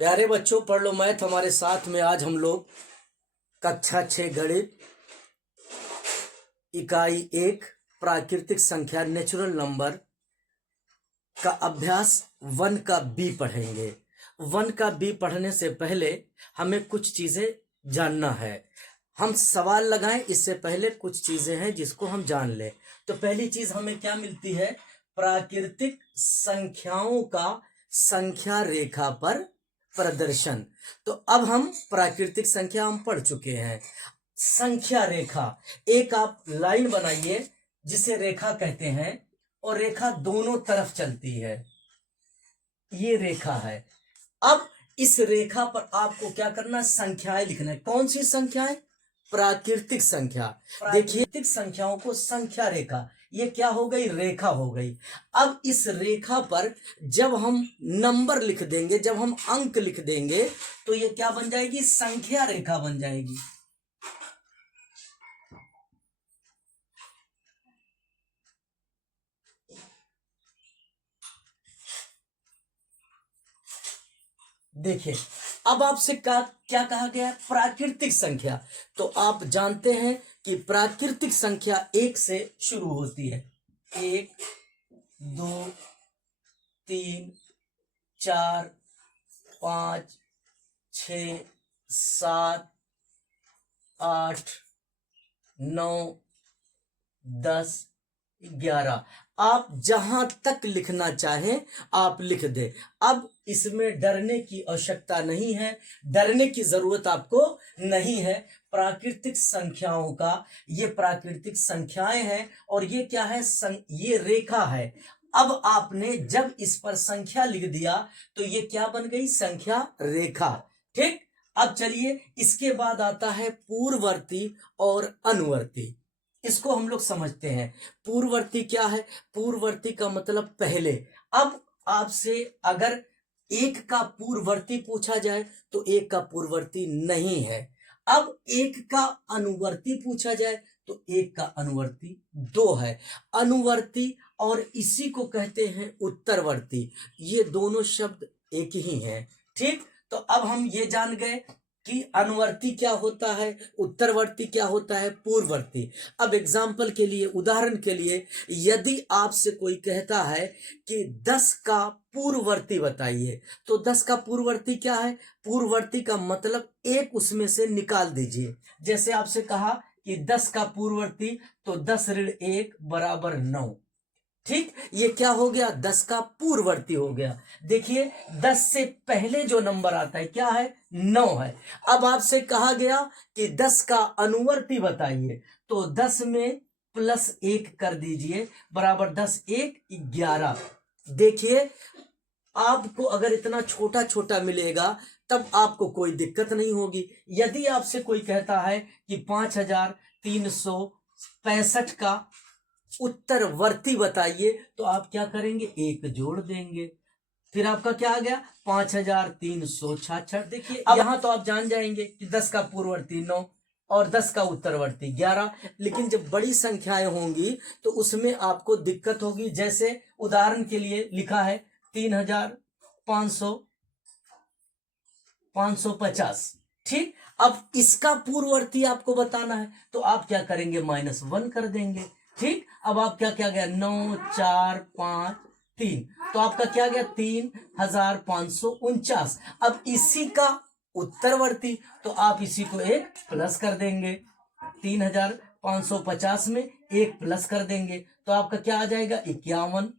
प्यारे बच्चों, पढ़ लो मैथ हमारे साथ में। आज हम लोग कक्षा 6 गणित इकाई 1 प्राकृतिक संख्या नेचुरल नंबर का अभ्यास 1 का बी पढ़ेंगे। 1 का बी पढ़ने से पहले हमें कुछ चीजें जानना है। हम सवाल लगाएं इससे पहले कुछ चीजें हैं जिसको हम जान लें। तो पहली चीज हमें क्या मिलती है? प्राकृतिक संख्याओं का संख्या रेखा पर प्रदर्शन। तो अब हम प्राकृतिक संख्या हम पढ़ चुके हैं। संख्या रेखा, एक आप लाइन बनाइए जिसे रेखा कहते हैं, और रेखा दोनों तरफ चलती है। ये रेखा है। अब इस रेखा पर आपको क्या करना है? संख्याएं लिखना है। कौन सी संख्याएं? प्राकृतिक संख्या। देखिए, प्राकृतिक संख्याओं को संख्या रेखा, ये क्या हो गई? रेखा हो गई। अब इस रेखा पर जब हम नंबर लिख देंगे, जब हम अंक लिख देंगे, तो ये क्या बन जाएगी? संख्या रेखा बन जाएगी। देखिए, अब आपसे क्या कहा गया है? प्राकृतिक संख्या। तो आप जानते हैं कि प्राकृतिक संख्या 1 से शुरू होती है। 1, 2, 3, 4, 5, 6, 7, 8, 9, 10, 11। आप जहां तक लिखना चाहें आप लिख दें। अब इसमें डरने की आवश्यकता नहीं है, डरने की जरूरत आपको नहीं है। प्राकृतिक संख्याओं का, ये प्राकृतिक संख्याएं हैं और ये क्या है? ये रेखा है। अब आपने जब इस पर संख्या लिख दिया तो ये क्या बन गई? संख्या रेखा। ठीक। अब चलिए, इसके बाद आता है पूर्ववर्ती और अनुवर्ती। इसको हम लोग समझते हैं। पूर्ववर्ती क्या है? पूर्ववर्ती का मतलब पहले। अब आपसे अगर 1 का पूर्ववर्ती पूछा जाए तो 1 का पूर्ववर्ती नहीं है। अब 1 का अनुवर्ती पूछा जाए तो 1 का अनुवर्ती 2 है। अनुवर्ती और इसी को कहते हैं उत्तरवर्ती। ये दोनों शब्द एक ही हैं। ठीक। तो अब हम ये जान गए कि अनुवर्ती क्या होता है, उत्तरवर्ती क्या होता है, पूर्ववर्ती। अब एग्जाम्पल के लिए, उदाहरण के लिए, यदि आपसे कोई कहता है कि 10 का पूर्ववर्ती बताइए, तो 10 का पूर्ववर्ती क्या है? पूर्ववर्ती का मतलब एक उसमें से निकाल दीजिए। जैसे आपसे कहा कि 10 का पूर्ववर्ती, तो 10 ऋण 1 बराबर 9। ठीक। ये क्या हो गया? 10 का पूर्ववर्ती हो गया। देखिए, 10 से पहले जो नंबर आता है क्या है? 9 है। अब आपसे कहा गया कि 10 का अनुवर्ती बताइए, तो 10 में +1 कर दीजिए, बराबर 10 1 11। देखिए, आपको अगर इतना छोटा छोटा मिलेगा तब आपको कोई दिक्कत नहीं होगी। यदि आपसे कोई कहता है कि 5365 का उत्तरवर्ती बताइए, तो आप क्या करेंगे? 1 जोड़ देंगे। फिर आपका क्या आ गया? 5366। देखिए, अब यहां तो आप जान जाएंगे कि 10 का पूर्ववर्ती 9 और 10 का उत्तरवर्ती 11। लेकिन जब बड़ी संख्याएं होंगी तो उसमें आपको दिक्कत होगी। जैसे उदाहरण के लिए लिखा है 3550। ठीक। अब इसका पूर्ववर्ती आपको बताना है, तो आप क्या करेंगे? -1 कर देंगे। ठीक। अब आप क्या क्या गया? 9 4 5 3, तो आपका क्या गया? 3549। अब इसी का उत्तरवर्ती, तो आप इसी को 1 प्लस कर देंगे। 3550 में 1 प्लस कर देंगे, तो आपका क्या आ जाएगा? 51।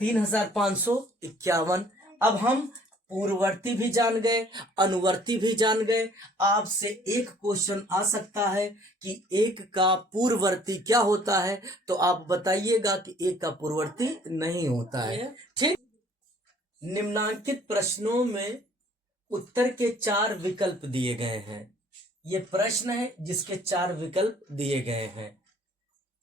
3551। अब हम पूर्ववर्ती भी जान गए, अनुवर्ती भी जान गए। आपसे एक क्वेश्चन आ सकता है कि 1 का पूर्ववर्ती क्या होता है, तो आप बताइएगा कि 1 का पूर्ववर्ती नहीं होता है। ठीक। निम्नांकित प्रश्नों में उत्तर के 4 विकल्प दिए गए हैं। ये प्रश्न है जिसके 4 विकल्प दिए गए हैं।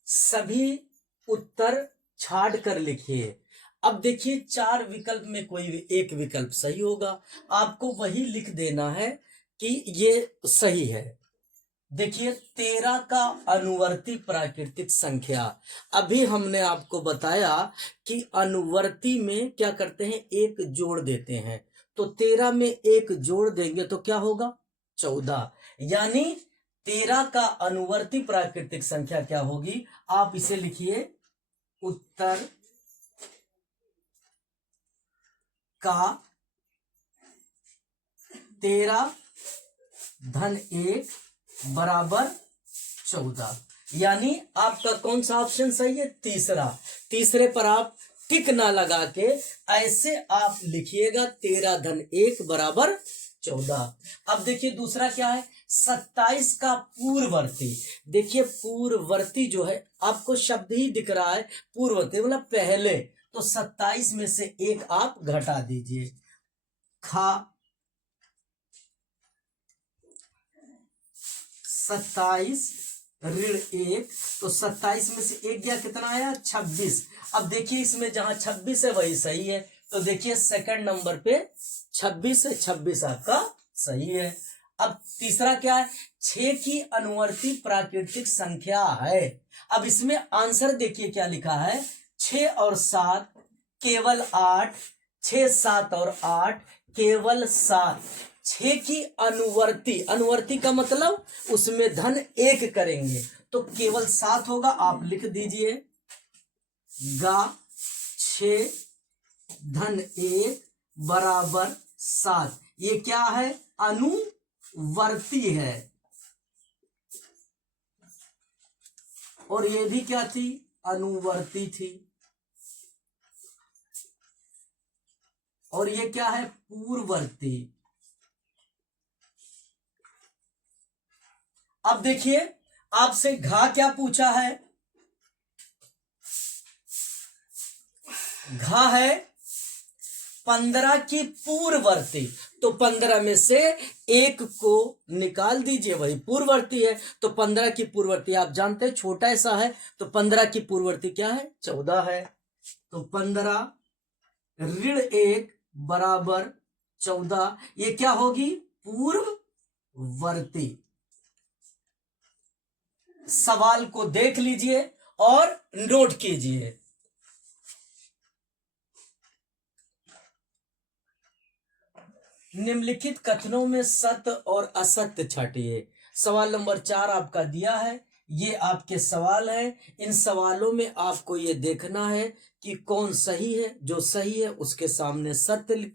सभी उत्तर छाड़ कर लिखिए। अब देखिए, 4 विकल्प में कोई एक विकल्प सही होगा, आपको वही लिख देना है कि ये सही है। देखिए, 13 का अनुवर्ती प्राकृतिक संख्या। अभी हमने आपको बताया कि अनुवर्ती में क्या करते हैं? 1 जोड़ देते हैं। तो 13 में 1 जोड़ देंगे तो क्या होगा 14। यानी 13 का अनुवर्ती प्राकृतिक संख्या क्या होगी, आप इसे लिखिए उत्तर का 13 धन 1 बराबर 14। यानी आपका कौन सा ऑप्शन सही है, तीसरा। तीसरे पर आप टिक ना लगा के ऐसे आप लिखिएगा 13 धन 1 बराबर 14। अब देखिए दूसरा क्या है, 27 का पूर्ववर्ती। देखिए पूर्ववर्ती जो है आपको शब्द ही दिख रहा है, पूर्ववर्ती मतलब पहले, तो 27 में से 1 आप घटा दीजिए। खा 27 ऋण 1, तो 27 में से 1 गया, कितना आया 26। अब देखिए इसमें जहां 26 है वही सही है, तो देखिए सेकंड नंबर पे 26 है, 26 आपका सही है। अब तीसरा क्या है, 6 की अनुवर्ती प्राकृतिक संख्या है। अब इसमें आंसर देखिए क्या लिखा है, 6 और 7 केवल 8, 6 7 और 8 केवल 7। 6 की अनुवर्ती, अनुवर्ती का मतलब उसमें धन 1 करेंगे तो केवल 7 होगा, आप लिख दीजिए गा 6 धन 1 बराबर 7। ये क्या है, अनुवर्ती है। और ये भी क्या थी, अनुवर्ती थी। और ये क्या है, पूर्ववर्ती। अब देखिए आपसे घा क्या पूछा है, घा है 15 की पूर्ववर्ती, तो 15 में से 1 को निकाल दीजिए, वही पूर्ववर्ती है। तो 15 की पूर्ववर्ती आप जानते हैं छोटा ऐसा है, तो 15 की पूर्ववर्ती क्या है 14 है। तो 15 ऋण 1 बराबर 14, ये क्या होगी पूर्ववर्ती। सवाल को देख लीजिए और नोट कीजिए। निम्नलिखित कथनों में सत्य और असत्य छांटिए। सवाल नंबर 4 आपका दिया है, ये आपके सवाल हैं। इन सवालों में आपको ये देखना है कि कौन सही है, जो सही है उसके सामने सत्य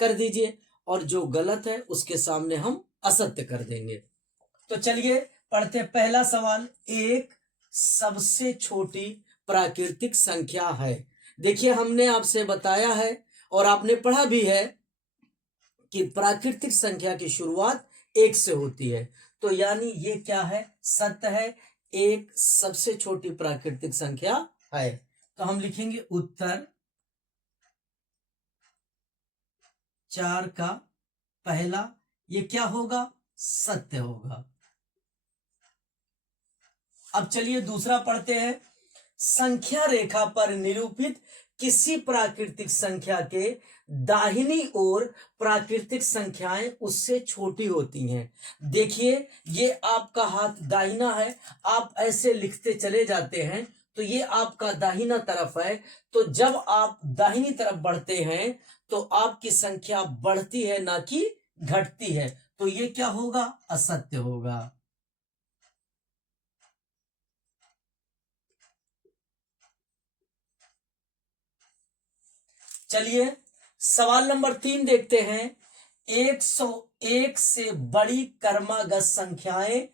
कर दीजिए और जो गलत है उसके सामने हम असत्य कर देंगे। तो चलिए पढ़ते। पहला सवाल, एक सबसे छोटी प्राकृतिक संख्या है। देखिए हमने आपसे बताया है और आपने पढ़ा भी है कि प्राकृतिक संख्या की शुरुआत 1 से होती है, तो यानी ये क्या है, सत्य है, एक सबसे छोटी प्राकृतिक संख्या है। तो हम लिखेंगे उत्तर 4 का पहला, ये क्या होगा, सत्य होगा। अब चलिए दूसरा पढ़ते हैं। संख्या रेखा पर निरूपित किसी प्राकृतिक संख्या के दाहिनी ओर प्राकृतिक संख्याएं उससे छोटी होती हैं। देखिए ये आपका हाथ दाहिना है, आप ऐसे लिखते चले जाते हैं तो ये आपका दाहिना तरफ है। तो जब आप दाहिनी तरफ बढ़ते हैं तो आपकी संख्या बढ़ती है ना कि घटती है, तो ये क्या होगा, असत्य होगा। चलिए सवाल नंबर 3 देखते हैं। 101 से बड़ी क्रमागत संख्याएं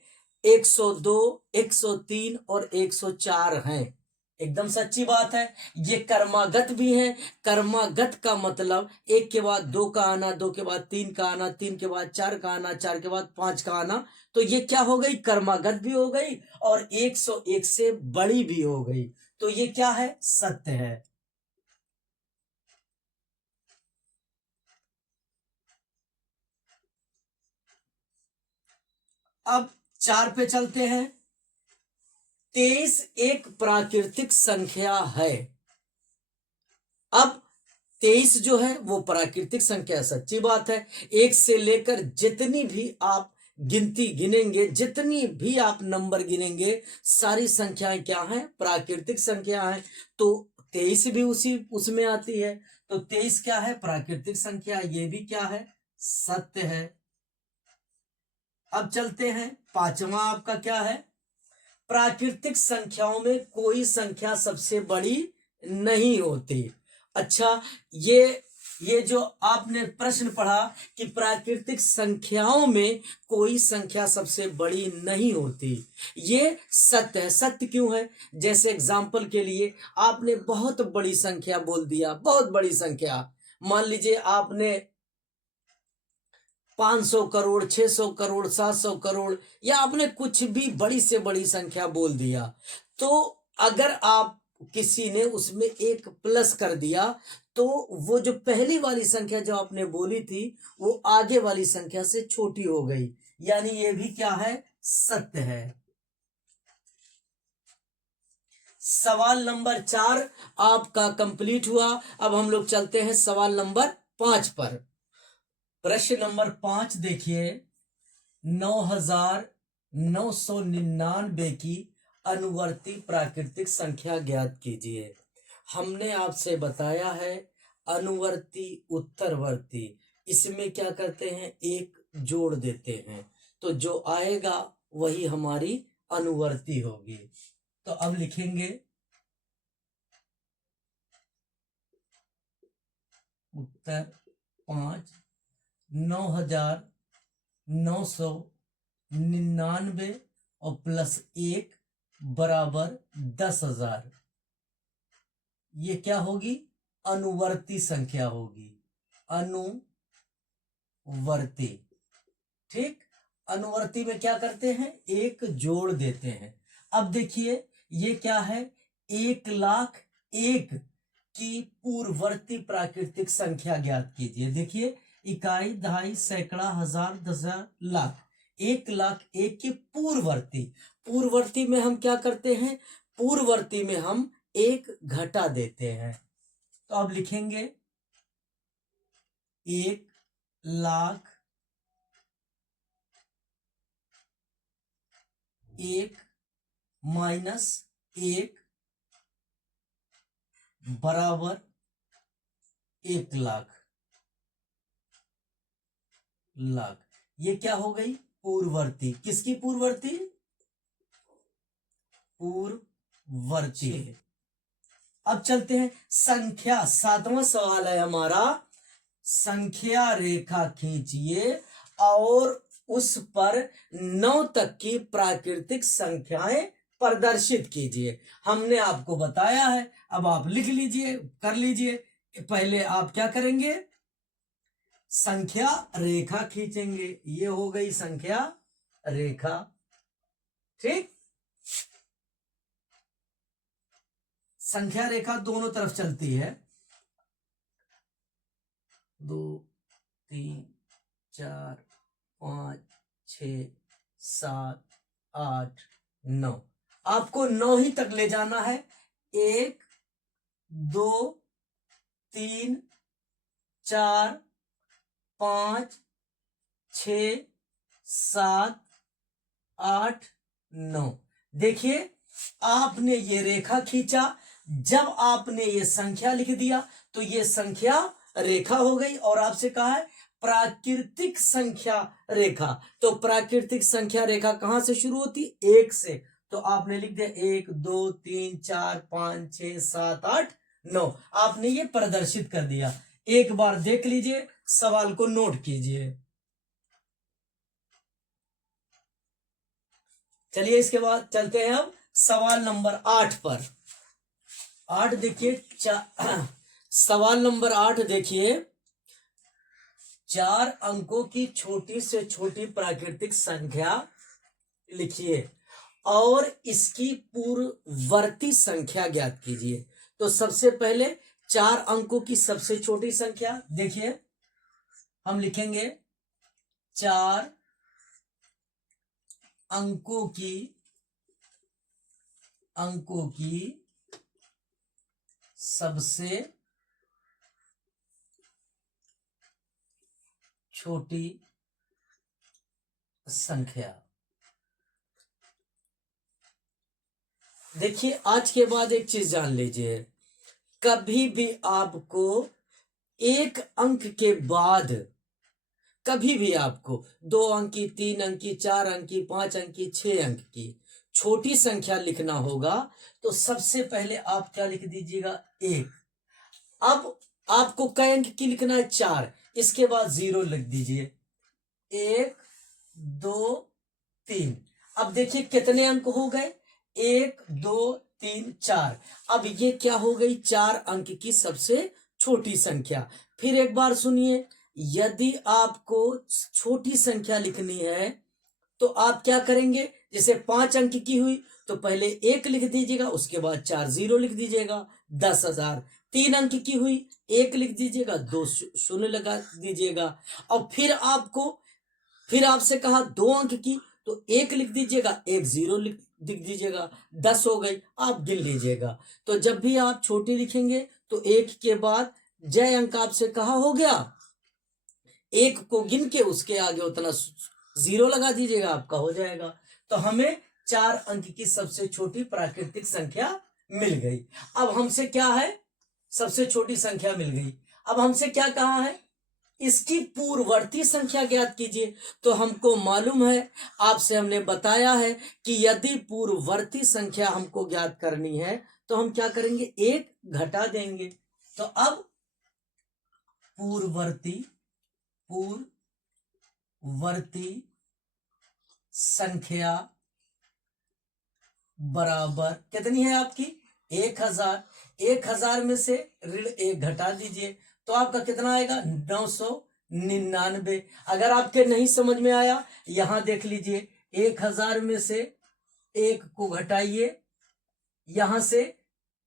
102, 103 और 104 हैं। एकदम सच्ची बात है, ये कर्मागत भी है। कर्मागत का मतलब 1 के बाद 2 का आना, 2 के बाद 3 का आना, 3 के बाद 4 का आना, 4 के बाद 5 का आना, तो ये क्या हो गई, कर्मागत भी हो गई और 101 से बड़ी भी हो गई, तो ये क्या है, सत्य है। अब 4 पे चलते हैं। 23 एक प्राकृतिक संख्या है। अब 23 जो है वो प्राकृतिक संख्या, सच्ची बात है। 1 से लेकर जितनी भी आप गिनती गिनेंगे, जितनी भी आप नंबर गिनेंगे, सारी संख्याएं क्या हैं, प्राकृतिक संख्या हैं। तो 23 भी उसी उसमें आती है। तो तो 23 क्या है? प्राकृतिक संख्या। ये भी क्या है? सत्य है। अब चलते हैं, पांचवा आपका क्या है? प्राकृतिक संख्याओं में कोई संख्या सबसे बड़ी नहीं होती। अच्छा, ये जो आपने प्रश्न पढ़ा कि प्राकृतिक संख्याओं में कोई संख्या सबसे बड़ी नहीं होती, ये सत्य है। सत्य क्यों है? जैसे एग्जाम्पल के लिए आपने बहुत बड़ी संख्या बोल दिया, बहुत बड़ी संख्या, मान लीजिए आपने 500 करोड़, 600 करोड़, 700 करोड़, या आपने कुछ भी बड़ी से बड़ी संख्या बोल दिया, तो अगर आप किसी ने उसमें एक प्लस कर दिया, तो वो जो पहली वाली संख्या जो आपने बोली थी वो आगे वाली संख्या से छोटी हो गई, यानी ये भी क्या है? सत्य है। सवाल नंबर 4 आपका कंप्लीट हुआ। अब हम लोग चलते हैं सवाल नंबर 5 पर। प्रश्न नंबर 5 देखिए, 9,999 की अनुवर्ती प्राकृतिक संख्या ज्ञात कीजिए। हमने आपसे बताया है अनुवर्ती उत्तरवर्ती, इसमें क्या करते हैं? एक जोड़ देते हैं, तो जो आएगा वही हमारी अनुवर्ती होगी। तो अब लिखेंगे उत्तर 5, 9,999 और प्लस 1 बराबर 10,000। ये क्या होगी? अनुवर्ती संख्या होगी, अनुवर्ती। ठीक, अनुवर्ती में क्या करते हैं? एक जोड़ देते हैं। अब देखिए ये क्या है? 1,01,000 की पूर्ववर्ती प्राकृतिक संख्या ज्ञात कीजिए। देखिए, इकाई, दहाई, सैकड़ा, हजार, 10,000, लाख। 1,01,000 की पूर्ववर्ती। पूर्ववर्ती में हम क्या करते हैं? पूर्ववर्ती में हम एक घटा देते हैं। तो अब लिखेंगे 1,00,000 1 माइनस 1 बराबर 1,00,000 लाख। ये क्या हो गई? पूर्ववर्ती। किसकी पूर्ववर्ती? पूर्ववर्ती। अब चलते हैं संख्या, 7वां सवाल है हमारा। संख्या रेखा खींचिए और उस पर 9 तक की प्राकृतिक संख्याएं प्रदर्शित कीजिए। हमने आपको बताया है, अब आप लिख लीजिए, कर लीजिए। पहले आप क्या करेंगे? संख्या रेखा खींचेंगे। ये हो गई संख्या रेखा। ठीक, संख्या रेखा दोनों तरफ चलती है। 2, 3, 4, 5, 6, 7, 8, 9। आपको 9 ही तक ले जाना है। 1, 2, 3, 4, 5, 6, 7, 8, 9। देखिए, आपने ये रेखा खींचा, जब आपने ये संख्या लिख दिया तो ये संख्या रेखा हो गई, और आपसे कहा है प्राकृतिक संख्या रेखा। तो प्राकृतिक संख्या रेखा कहां से शुरू होती? 1 से। तो आपने लिख दिया 1, 2, 3, 4, 5, 6, 7, 8, 9। आपने ये प्रदर्शित कर दिया। एक बार देख लीजिए, सवाल को नोट कीजिए। चलिए, इसके बाद चलते हैं अब सवाल नंबर 8 पर। 8 देखिए, सवाल नंबर 8 देखिए, 4 अंकों की छोटी से छोटी प्राकृतिक संख्या लिखिए और इसकी पूर्ववर्ती संख्या ज्ञात कीजिए। तो सबसे पहले 4 अंकों की सबसे छोटी संख्या देखिए, हम लिखेंगे 4 अंकों की सबसे छोटी संख्या। देखिए, आज के बाद एक चीज जान लीजिए, कभी भी आपको एक अंक के बाद कभी भी आपको 2 अंक की, 3 अंक की, 4 अंक की, 5 अंक की, 6 अंक की छोटी संख्या लिखना होगा तो सबसे पहले आप क्या लिख दीजिएगा? 1। अब आपको कै अंक की लिखना है? 4। इसके बाद 0 लिख दीजिए। 1 2 3। अब देखिए कितने अंक हो गए? 1 2 3 4। अब ये क्या हो गई? 4 अंक की सबसे छोटी संख्या। फिर एक बार सुनिए, यदि आपको छोटी संख्या लिखनी है तो आप क्या करेंगे? जैसे 5 अंक की हुई तो पहले 1 लिख दीजिएगा, उसके बाद 4 0 लिख दीजिएगा, 10,000। 3 अंक की हुई 1 लिख दीजिएगा, 2 शून्य लगा दीजिएगा। और फिर आपसे कहा 2 अंक की तो 1 लिख दीजिएगा, 1 0 लिख दीजिएगा, 10 हो गई। आप गिन लीजिएगा। तो जब भी आप छोटी लिखेंगे तो 1 के बाद जय अंक आपसे कहा हो गया, 1 को गिन के उसके आगे उतना 0 लगा दीजिएगा, आपका हो जाएगा। तो हमें 4 अंक की सबसे छोटी प्राकृतिक संख्या मिल गई। अब हमसे क्या है? सबसे छोटी संख्या मिल गई। अब हमसे क्या कहा है? इसकी पूर्ववर्ती संख्या ज्ञात कीजिए। तो हमको मालूम है, आपसे हमने बताया है कि यदि पूर्ववर्ती संख्या हमको ज्ञात करनी है तो हम क्या करेंगे? 1 घटा देंगे। तो अब पूर्ववर्ती संख्या बराबर कितनी है आपकी? 1000। 1000 में से ऋण 1 घटा दीजिए तो आपका कितना आएगा? 999। अगर आपके नहीं समझ में आया, यहां देख लीजिए, 1000 में से 1 को घटाइए, यहां से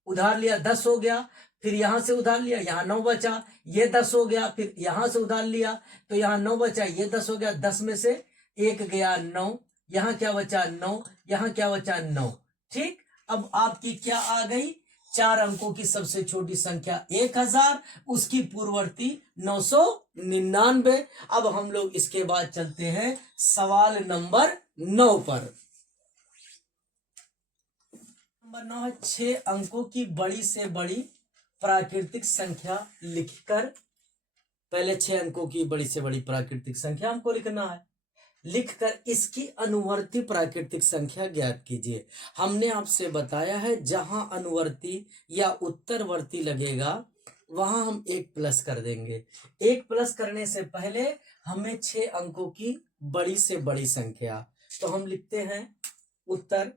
उधार लिया 10 हो गया, फिर यहां से उधार लिया, यहां 9 बचा, ये 10 हो गया, फिर यहां से उधार लिया तो यहां 9 बचा, ये 10 हो गया, 10 में से 1 गया 9, यहां क्या बचा? 9, यहां क्या बचा? 9। ठीक। अब आपकी क्या आ गई? 4 अंकों की सबसे छोटी संख्या 1000, उसकी पूर्ववर्ती 999। अब हम लोग इसके बाद चलते हैं सवाल नंबर 9 पर। नंबर 9 है 6 अंकों की बड़ी से बड़ी प्राकृतिक संख्या लिखकर। पहले 6 अंकों की बड़ी से बड़ी प्राकृतिक संख्या हमको लिखना है। लिखकर इसकी अनुवर्ती प्राकृतिक संख्या ज्ञात कीजिए। हमने आपसे बताया है जहां अनुवर्ती या उत्तरवर्ती लगेगा वहां हम 1 प्लस कर देंगे। 1 प्लस करने से पहले हमें 6 अंकों की बड़ी से बड़ी संख्या, तो हम लिखते हैं उत्तर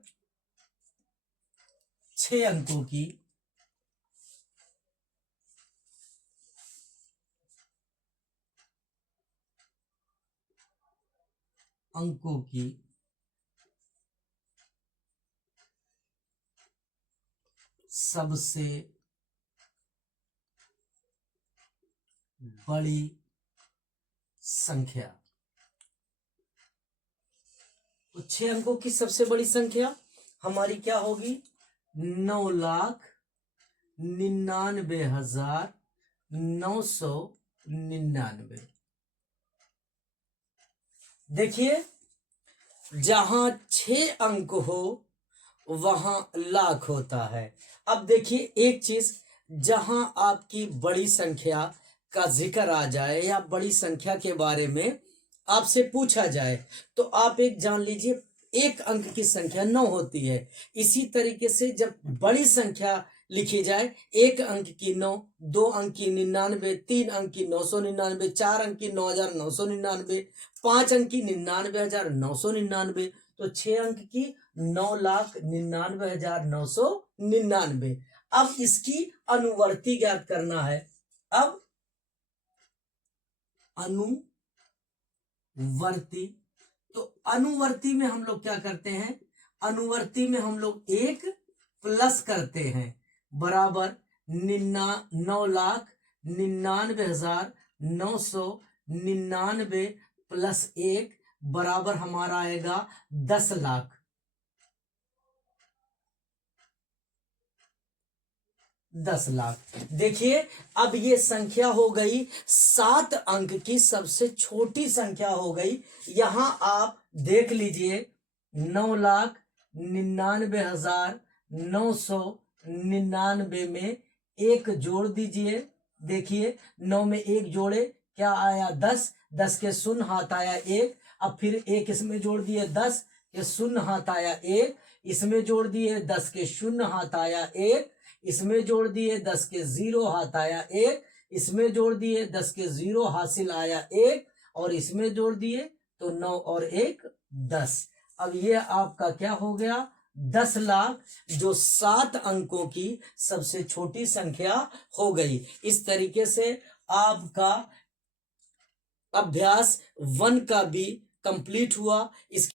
6 अंकों की सबसे बड़ी संख्या। तो 6 अंकों की सबसे बड़ी संख्या हमारी क्या होगी? 9,99,999। देखिए, जहां 6 अंक हो वहां लाख होता है। अब देखिए एक चीज, जहां आपकी बड़ी संख्या का जिक्र आ जाए या बड़ी संख्या के बारे में आपसे पूछा जाए तो आप एक जान लीजिए, 1 अंक की संख्या 9 होती है। इसी तरीके से जब बड़ी संख्या लिखी जाए, 1 अंक की 9, 2 अंक की 99, 3 अंक की 999, 4 अंक की 9,999, 5 अंक की 99,999, तो 6 अंक की 9,99,999। अब इसकी अनुवर्ती ज्ञात करना है। अब अनुवर्ती, तो अनुवर्ती में हम लोग क्या करते हैं? अनुवर्ती में हम लोग 1 प्लस करते हैं, बराबर 9,99,999 प्लस 1 बराबर हमारा आएगा 10 लाख। 10 लाख। देखिए, अब ये संख्या हो गई 7 अंक की सबसे छोटी संख्या हो गई। यहां आप देख लीजिए, 9,99,999 में 1 जोड़ दीजिए, देखिए 9 में 1 जोड़े क्या आया 10, 10 के शून्य हाथ आया 1, अब फिर 1 इसमें जोड़ दिए 10 के शून्य हाथ आया 1, इसमें जोड़ दिए 10 के शून्य हाथ आया 1, इसमें जोड़ दिए 10 के 0 हाथ आया 1, इसमें जोड़ दिए 10 के 0 हासिल आया 1, और इसमें जोड़ दिए तो 9 और 1 10। अब ये आपका क्या हो गया 10 लाख, जो 7 अंकों की सबसे छोटी संख्या हो गई। इस तरीके से आपका अभ्यास 1 का भी कंप्लीट हुआ। इस